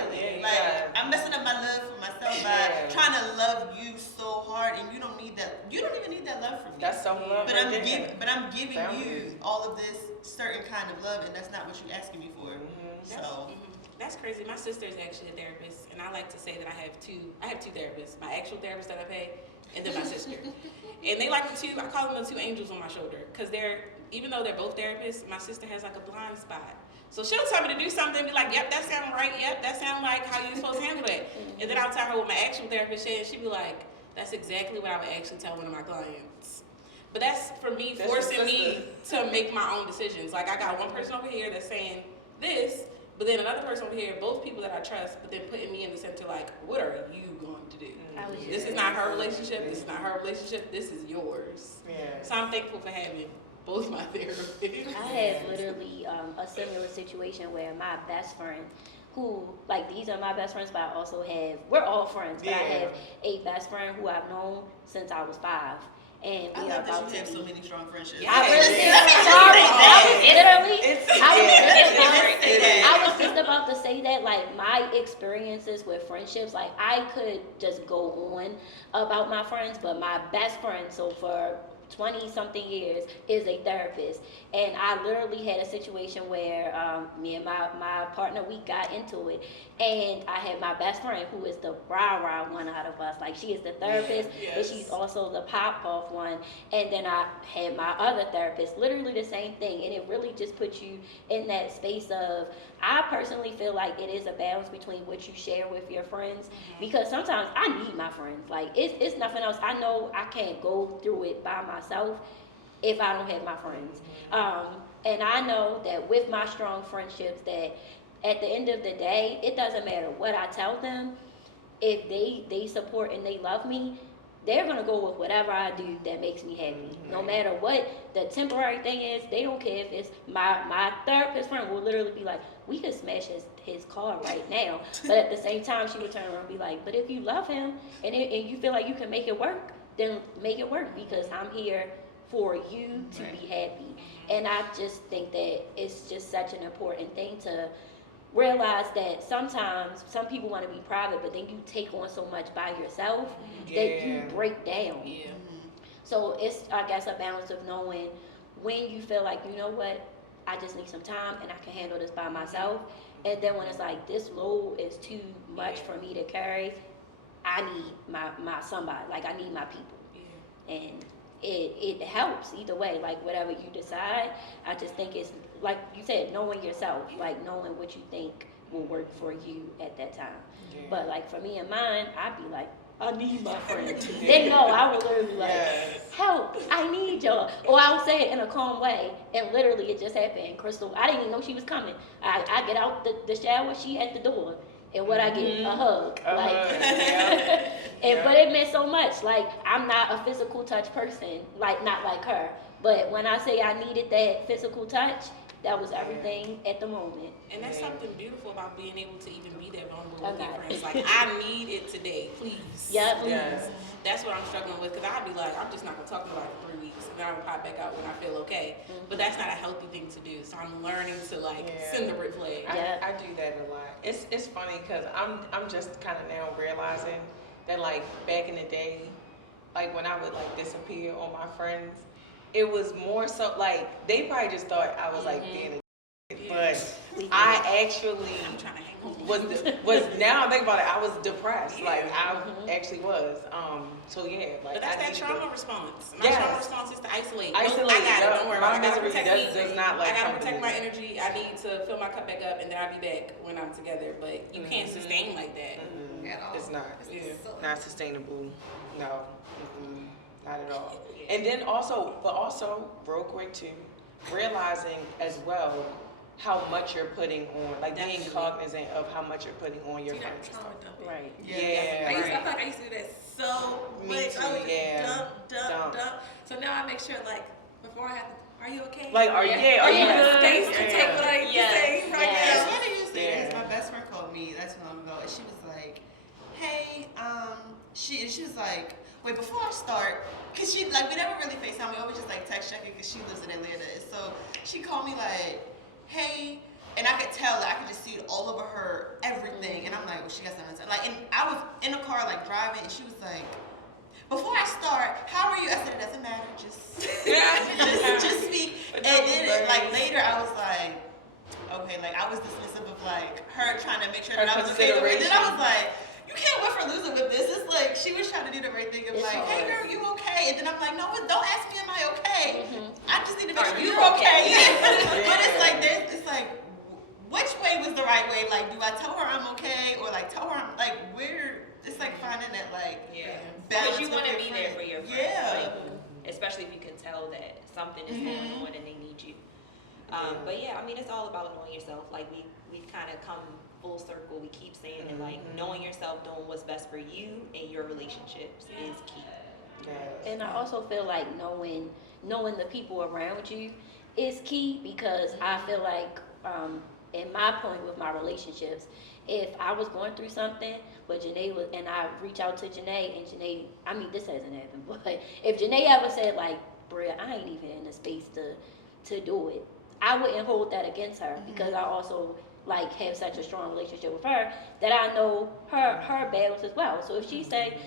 I'm messing up my love for myself by trying to love you so hard, and you don't need that. You don't even need that love from me. That's some love. But I'm giving you all of this certain kind of love, and that's not what you're asking me for. That's crazy. My sister is actually a therapist, and I like to say that I have two therapists. My actual therapist that I pay, and then my sister. And they like I call them the two angels on my shoulder, because even though they're both therapists, my sister has like a blind spot. So she'll tell me to do something and be like, yep, that sounds right. Yep, that sounds like how you're supposed to handle it. And then I'll tell her what my actual therapist said, and she'll be like, that's exactly what I would actually tell one of my clients. But that's for me, forcing me to make my own decisions. Like I got one person over here that's saying this, but then another person over here, both people that I trust, but then putting me in the center like, what are you going to do? This is not her relationship. This is not her relationship. This is yours. Yeah. So I'm thankful for having both my therapists. I had literally a similar situation where my best friend, who, like, these are my best friends, but I also have, we're all friends, but I have a best friend who I've known since I was 5. and I we are love about that you to have so be. many strong friendships. I really Yes. did. Sorry, I was It's just about to say that, like, my experiences with friendships, like, I could just go on about my friends, but my best friend, so for 20 something years, is a therapist. And I literally had a situation where me and my partner, we got into it. And I had my best friend, who is the rah-rah one out of us. Like, she is the therapist, but she's also the pop-off one. And then I had my other therapist, literally the same thing. And it really just puts you in that space of, I personally feel like it is a balance between what you share with your friends, because sometimes I need my friends. Like, it's nothing else. I know I can't go through it by myself if I don't have my friends. And I know that with my strong friendships, that at the end of the day, it doesn't matter what I tell them. If they support and they love me, they're gonna go with whatever I do that makes me happy. No matter what the temporary thing is, they don't care if it's my therapist friend will literally be like, we could smash his car right now. But at the same time, she would turn around and be like, but if you love him and you feel like you can make it work, then make it work, because I'm here for you to be happy. And I just think that it's just such an important thing to realize that sometimes some people want to be private, but then you take on so much by yourself that you break down. Yeah. So it's, I guess, a balance of knowing when you feel like, you know what, I just need some time and I can handle this by myself. And then when it's like, this load is too much for me to carry, I need my somebody, like I need my people. And it helps either way, like whatever you decide. I just think it's, like you said, knowing yourself, like knowing what you think will work for you at that time. But like for me and mine, I'd be like, I need my friends. They know I will literally be like, help, I need y'all. Or I'll say it in a calm way, and literally it just happened. Crystal, I didn't even know she was coming. I get out the shower, she at the door. And what I get, a hug. But it meant so much. Like, I'm not a physical touch person, like not like her. But when I say I needed that physical touch, that was everything at the moment. And that's something beautiful about being able to even be that vulnerable with your friends. Like, I need it today, please. Yeah, please. Yes. That's what I'm struggling with, because I'd be like, I'm just not going to talk to nobody for 3 weeks, and then I'm going to pop back out when I feel okay. But that's not a healthy thing to do, so I'm learning to, like, send the red flag. I do that a lot. It's funny because I'm just kind of now realizing that, like, back in the day, like when I would like disappear on my friends, it was more so like they probably just thought I was like being a but I actually was now I think about it, I was depressed. Like I actually was. So yeah, like but that's I that trauma response. My Yes. trauma response is to isolate. Isolate. I got it. Don't worry about it. I gotta misery protect me. does not like I gotta company. protect my energy. I need to fill my cup back up, and then I'll be back when I'm together. But you can't sustain like that. At all. It's not. Yeah. Not sustainable. No. Not at all. And then also, real quick too, realizing as well how much you're putting on, like being cognizant of how much you're putting on your See that friends. trauma dumping. Right. Yeah. I feel like I used to do that so Me much. I would too, yeah. just dump. So now I make sure, like, before I have to, are you okay? Like, are you Are you good? space to take what I need to say right It's now? funny you say Yeah. this. My best friend called me that's long ago, and she was like, "Hey, she was like, wait, before I start, cause she like we never really FaceTime. We always just like text checking because she lives in Atlanta. And so she called me like, hey." And I could tell, like, I could just see it all over her, everything. And I'm like, well, she got something to say. Like, and I was in the car, like, driving, and she was like, before I start, how are you? I said, it doesn't matter, just speak. And then, like, later, I was like, okay, like, I was dismissive of, like, her trying to make sure that I was okay with her. And then I was like, you can't win for losing with this. It's like, she was trying to do the right thing of, like, hey, girl, you okay? And then I'm like, no, don't ask me, am I okay? I just need to make sure you're okay. But it's like, it's like, which way was the right way? Like, do I tell her I'm okay, or like tell her I'm like where? It's like finding that like balance. Because you want to be there friend. for your friends. Yeah. Like, especially if you can tell that something is going on and they need you. But yeah, I mean, it's all about knowing yourself. Like we've kind of come full circle. We keep saying it, like knowing yourself, doing what's best for you and your relationships is key. And I also feel like knowing the people around you is key, because I feel like in my point with my relationships If I was going through something, but Janae was, and I reach out to Janae, and Janae, I mean, this hasn't happened, but if Janae ever said like, Bria, I ain't even in the space to do it, I wouldn't hold that against her because I also like have such a strong relationship with her that I know her battles as well. So if she say,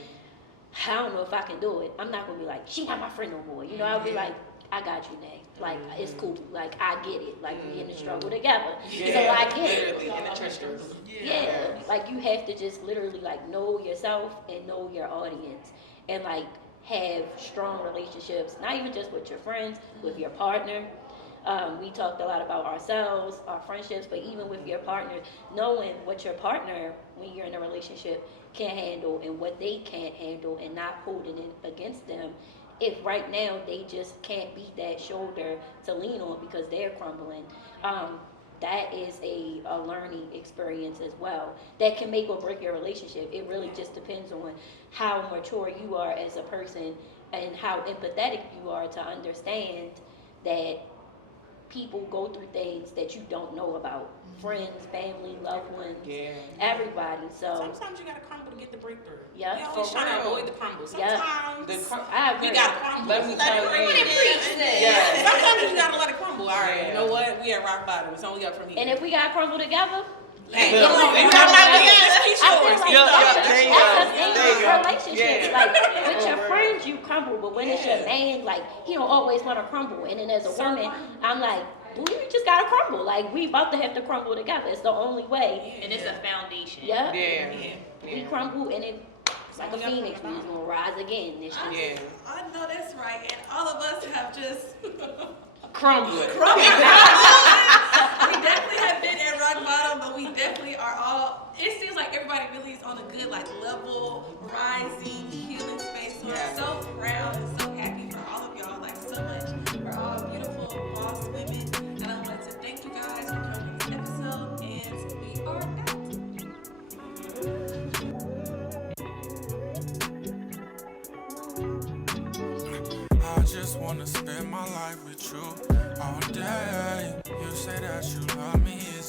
I don't know if I can do it, I'm not gonna be like, she not my friend no more. You know, I'll be like, I got you, Nay. Like, it's cool. Like, I get it. Like, we in the struggle together. So I get it. Literally, in the trench struggle. Yeah. Like, you have to just literally, like, know yourself and know your audience. And, like, have strong relationships, not even just with your friends, with your partner. We talked a lot about ourselves, our friendships, but even with your partner, knowing what your partner, when you're in a relationship, can handle and what they can't handle and not holding it against them. If right now they just can't be that shoulder to lean on because they're crumbling, that is a learning experience as well. That can make or break your relationship. It really just depends on how mature you are as a person and how empathetic you are to understand that people go through things that you don't know about. Friends, family, loved ones, everybody. So sometimes you gotta crumble to get the breakthrough. Yeah, We always for trying to real. avoid the crumble. Yeah. Sometimes I agree. we gotta crumble. Let me tell you. Sometimes you gotta let it crumble. All right, Yeah. you know what? We at rock bottom. It's only up from here. And if we gotta crumble together, hey, Look, come on, you you got got my my idea. speech I feel yours. like there you go. that's There you in go. relationships. Yeah. Like with your For real. friends, you crumble, but when it's your man, like he don't always want to crumble. And then as a woman, I'm like, dude, you just gotta crumble. Like we about to have to crumble together. It's the only way. And it's a foundation. Yeah. Yeah. We crumble, and it's like a phoenix. We just gonna rise again. It's just Yeah. I know that's right, and all of us have just Crumbling. we definitely have been at rock bottom, but we definitely are all. It seems like everybody really is on a good like level, rising, healing space. So I'm so proud and so happy for all of y'all. Like so much. We're all beautiful boss women, and I wanted to thank you guys for coming to this episode. And we are out. I just wanna spend my life with you all day. You say that you love me, is